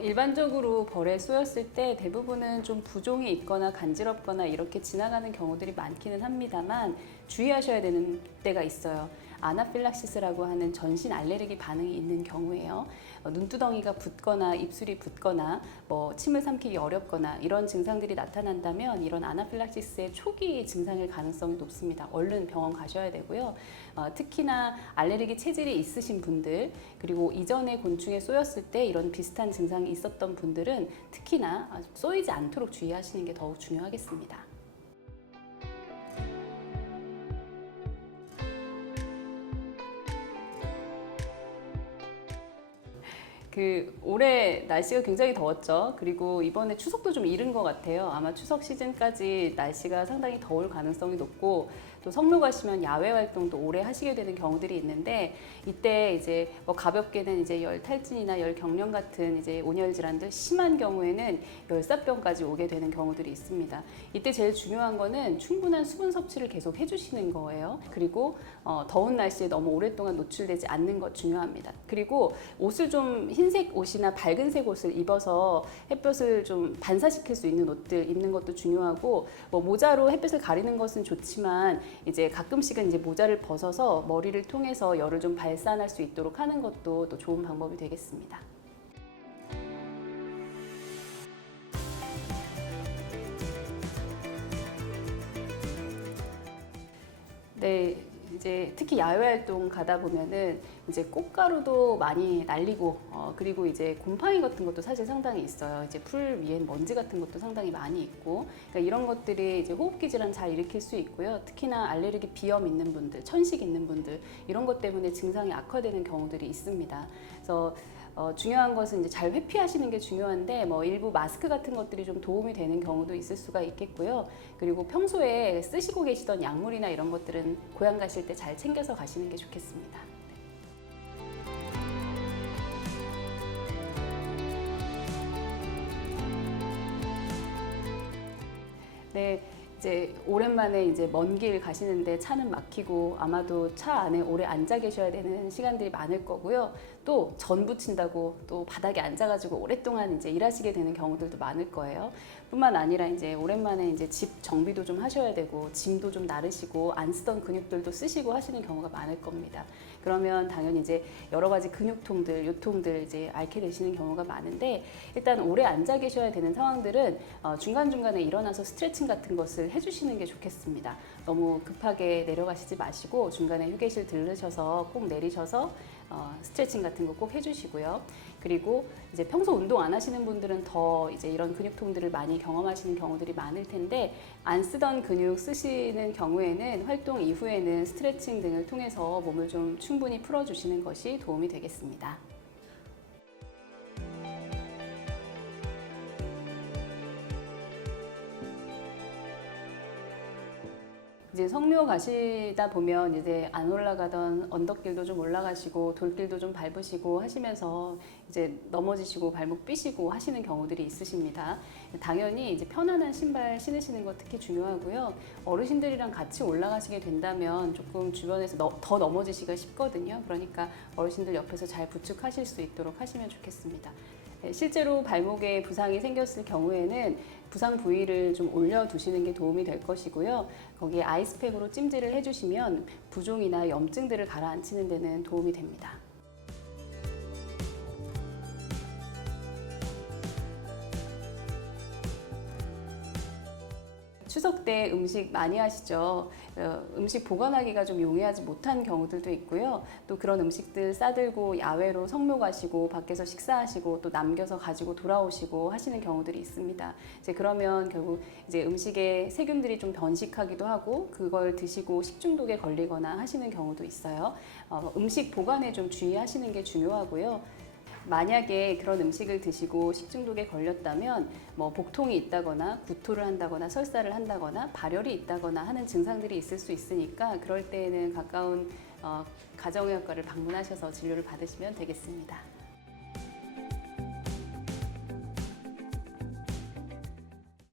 일반적으로 벌에 쏘였을 때 대부분은 좀 부종이 있거나 간지럽거나 이렇게 지나가는 경우들이 많기는 합니다만 주의하셔야 되는 때가 있어요. 아나필락시스라고 하는 전신 알레르기 반응이 있는 경우에요. 눈두덩이가 붓거나 입술이 붓거나 침을 삼키기 어렵거나 이런 증상들이 나타난다면 이런 아나필락시스의 초기 증상일 가능성이 높습니다. 얼른 병원 가셔야 되고요. 특히나 알레르기 체질이 있으신 분들 그리고 이전에 곤충에 쏘였을 때 이런 비슷한 증상이 있었던 분들은 특히나 쏘이지 않도록 주의하시는 게 더욱 중요하겠습니다. 올해 날씨가 굉장히 더웠죠. 그리고 이번에 추석도 좀 이른 것 같아요. 아마 추석 시즌까지 날씨가 상당히 더울 가능성이 높고 또 성묘 가시면 야외 활동도 오래 하시게 되는 경우들이 있는데 이때 이제 가볍게는 이제 열 탈진이나 열 경련 같은 이제 온열 질환들 심한 경우에는 열사병까지 오게 되는 경우들이 있습니다. 이때 제일 중요한 거는 충분한 수분 섭취를 계속 해주시는 거예요. 그리고 더운 날씨에 너무 오랫동안 노출되지 않는 것 중요합니다. 그리고 옷을 좀 흰색 옷이나 밝은색 옷을 입어서 햇볕을 좀 반사시킬 수 있는 옷들 입는 것도 중요하고 모자로 햇볕을 가리는 것은 좋지만 이제 가끔씩은 이제 모자를 벗어서 머리를 통해서 열을 좀 발산할 수 있도록 하는 것도 또 좋은 방법이 되겠습니다. 네, 이제 특히 야외 활동 가다 보면은 이제 꽃가루도 많이 날리고 그리고 이제 곰팡이 같은 것도 사실 상당히 있어요. 이제 풀 위엔 먼지 같은 것도 상당히 많이 있고 그러니까 이런 것들이 이제 호흡기 질환 잘 일으킬 수 있고요. 특히나 알레르기 비염 있는 분들, 천식 있는 분들 이런 것 때문에 증상이 악화되는 경우들이 있습니다. 그래서 중요한 것은 이제 잘 회피하시는 게 중요한데 일부 마스크 같은 것들이 좀 도움이 되는 경우도 있을 수가 있겠고요. 그리고 평소에 쓰시고 계시던 약물이나 이런 것들은 고향 가실 때 잘 챙겨서 가시는 게 좋겠습니다. 네. 이제 오랜만에 이제 먼 길 가시는데 차는 막히고 아마도 차 안에 오래 앉아 계셔야 되는 시간들이 많을 거고요. 또 전 부친다고 또 바닥에 앉아가지고 오랫동안 이제 일하시게 되는 경우들도 많을 거예요. 뿐만 아니라 이제 오랜만에 이제 집 정비도 좀 하셔야 되고 짐도 좀 나르시고 안 쓰던 근육들도 쓰시고 하시는 경우가 많을 겁니다. 그러면 당연히 이제 여러 가지 근육통들, 요통들 이제 앓게 되시는 경우가 많은데 일단 오래 앉아 계셔야 되는 상황들은 중간중간에 일어나서 스트레칭 같은 것을 해주시는 게 좋겠습니다. 너무 급하게 내려가시지 마시고 중간에 휴게실 들르셔서 꼭 내리셔서 스트레칭 같은 거 꼭 해주시고요. 그리고 이제 평소 운동 안 하시는 분들은 더 이제 이런 근육통들을 많이 경험하시는 경우들이 많을 텐데 안 쓰던 근육 쓰시는 경우에는 활동 이후에는 스트레칭 등을 통해서 몸을 좀 충분히 풀어주시는 것이 도움이 되겠습니다. 이제 성묘 가시다 보면 이제 안 올라가던 언덕길도 좀 올라가시고 돌길도 좀 밟으시고 하시면서 이제 넘어지시고 발목 삐시고 하시는 경우들이 있으십니다. 당연히 이제 편안한 신발 신으시는 거 특히 중요하고요. 어르신들이랑 같이 올라가시게 된다면 조금 주변에서 더 넘어지시기가 쉽거든요. 그러니까 어르신들 옆에서 잘 부축하실 수 있도록 하시면 좋겠습니다. 실제로 발목에 부상이 생겼을 경우에는 부상 부위를 좀 올려두시는 게 도움이 될 것이고요. 거기에 아이스팩으로 찜질을 해주시면 부종이나 염증들을 가라앉히는 데는 도움이 됩니다. 추석 때 음식 많이 하시죠. 음식 보관하기가 좀 용이하지 못한 경우들도 있고요. 또 그런 음식들 싸들고 야외로 성묘 가시고 밖에서 식사하시고 또 남겨서 가지고 돌아오시고 하시는 경우들이 있습니다. 이제 그러면 결국 이제 음식에 세균들이 좀 번식하기도 하고 그걸 드시고 식중독에 걸리거나 하시는 경우도 있어요. 음식 보관에 좀 주의하시는 게 중요하고요. 만약에 그런 음식을 드시고 식중독에 걸렸다면 복통이 있다거나 구토를 한다거나 설사를 한다거나 발열이 있다거나 하는 증상들이 있을 수 있으니까 그럴 때에는 가까운 가정의학과를 방문하셔서 진료를 받으시면 되겠습니다.